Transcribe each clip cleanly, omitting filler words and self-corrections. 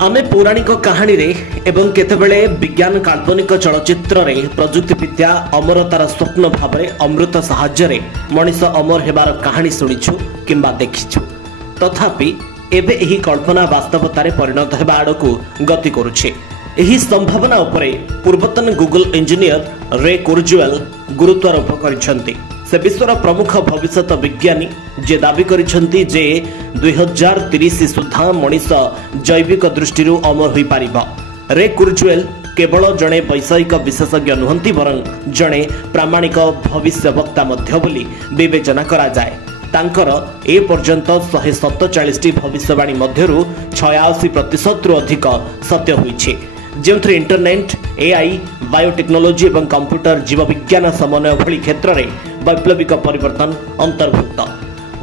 आमे पौराणिक कहानी रे एवं केतेबेले विज्ञान काल्पनिक चलचित्र रे प्रजुक्तिविद्या अमरतार स्वप्न भाव में अमृत साहाय्य मनीष अमर हेबार कहानी शुणिछु किंबा देखिछु। तथापि एबे एही कल्पना वास्तवतार परिणत हेबा आड़कू गति करुछे। एही संभावना उपरे पूर्वतन गूगल इंजीनियर रे कुर्जुवेल गुरुत्वारोप करिसेंती। से विश्वर प्रमुख भविष्यत विज्ञानी जे दाबी करिसेंती जे 2030 सुधा मनीष जैविक दृष्टि अमर हो पारिबा। रे कुर्जुवेल केवल जड़े वैषयिक विशेषज्ञ नुहंती वरं जड़े प्रामाणिक भविष्यवक्ता मध्य बोली विवेचना करा जाए। तांकर ए पर्यंत 147 भविष्यवाणी मध्यरु 86% अधिक सत्य होईछे, जेउथरे इंटरनेट, एआई, बायोटेक्नोलोजी एवं कंप्यूटर जीवविज्ञान समन्वय भली क्षेत्र में वैप्लविक परिवर्तन अंतर्भुक्त।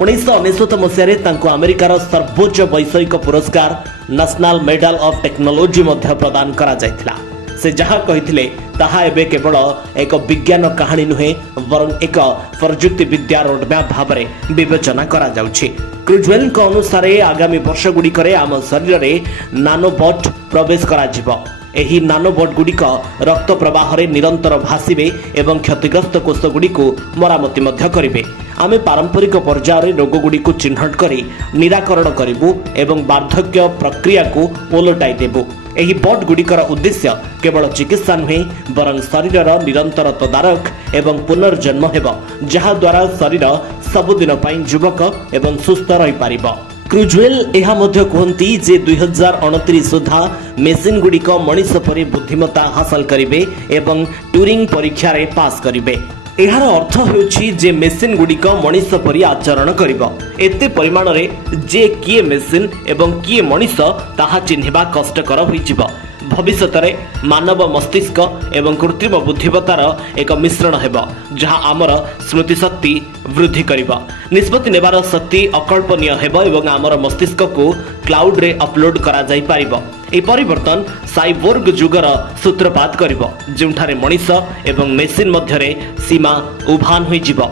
1999 मसीह तांको अमेरिकार सर्वोच्च वैषयिक पुरस्कार नेशनल मेडल ऑफ टेक्नोलॉजी मध्य प्रदान करा जायथिला। से जहाँ कहिथिले ताहा एबे केवल एक विज्ञान कहानी नुहे वरं एक प्रजुक्ति विद्या रोडमैप भाव में विवेचना करा जाउछि। क्रुजवेल अनुसार आगामी वर्ष गुड़िकरे आम शरीर में नानोबट प्रवेश करा जिवो। एही नानोबट गुड़िक रक्त प्रवाह रे निरंतर भासिबे एवं क्षतिग्रस्त कोष गुड़िको मरामती मध्य करिवे। आमे पारंपरिक पर्यायर रोग गुड़िको चिन्हट करी निराकरण करिबु एवं वार्धक्य प्रक्रिया को ओलटाई देबु। एही बट गुड़िकर उद्देश्य केवल चिकित्सा नुहे बरं शरीर निरंतर तदारख एवं पुनर्जन्म हेबो, जहा द्वारा शरीर सबुदिन पई युवक एवं सुस्थ रही पारिबो। क्रुजवेल एहा मध्य कहती जे 2029 सुधा मेसिन गुड़िक मनीष परि बुद्धिमत्ता हासिल करिवे एवं ट्यूरिंग परीक्षा रे पास करिवे। एहार अर्थ हेउछि जे मेसिन गुड़िक मनीष परि आचरण करिवो। एते परिमाण रे जे किए मेसिन एवं किए मनीष ताहा चिन्हिबा कष्टकर होइजिवो। भविष्यत मानव मस्तिष्क एवं कृत्रिम बुद्धिमत्तार एक मिश्रण हेबो, जहाँ आमर स्मृति शक्ति वृद्धि करिबो, निष्पत्ति नेबार शक्ति अकल्पनीय हेबो एवं आमर मस्तिष्क को क्लाउड रे अपलोड करा जाई पारिबो। ए परिवर्तन साइबोर्ग जुगर सूत्रपात करिबो, जोंठारे मनीष एवं मेसिन मध्यरे सीमा उभान होई जिवो।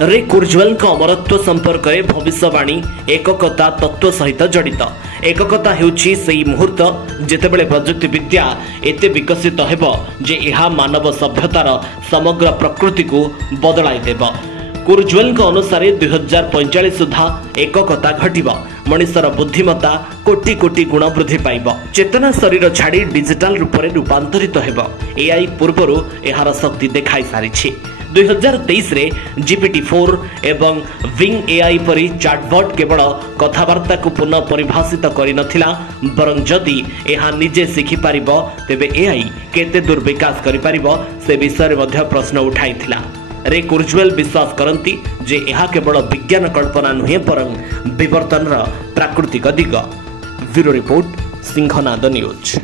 रे कुर्जुवेल अमरत्व संपर्क में भविष्यवाणी एककता तत्व सहित जड़ित। एककता हेउछि सेही मुहूर्त जेतेबेले प्रजुक्ति विद्या एते विकसित हेबो जे एहा मानव सभ्यतार समग्र प्रकृति को बदलाई देबो। कुर्जुवेल अनुसार 2045 सुधा एककता घटिबो। मनीषर बुद्धिमत्ता कोटि कोटि गुण वृद्धि पाइब। चेतना शरीर छाड़ी डिजिटल रूप में रूपांतरित हेबो। एआई पूर्वरु एहार शक्ति देखाई सारिछि। 2023 रे GPT-4 एवं विंग एआई परी चैटबॉट केवल कथावार्ता को पुनः परिभाषित करि नथिला, बरं जदि एहा निजे शिखि पारिबो तेबे एआई केते दूर विकास करि पारिबो से विषय रे मध्य प्रश्न उठाइथिला। रे कुर्जुवेल विश्वास करंती जे एहा केवल विज्ञान कल्पना नुहे बरं विवर्तनर प्राकृतिक दिग। Bureau report, Singhnad news.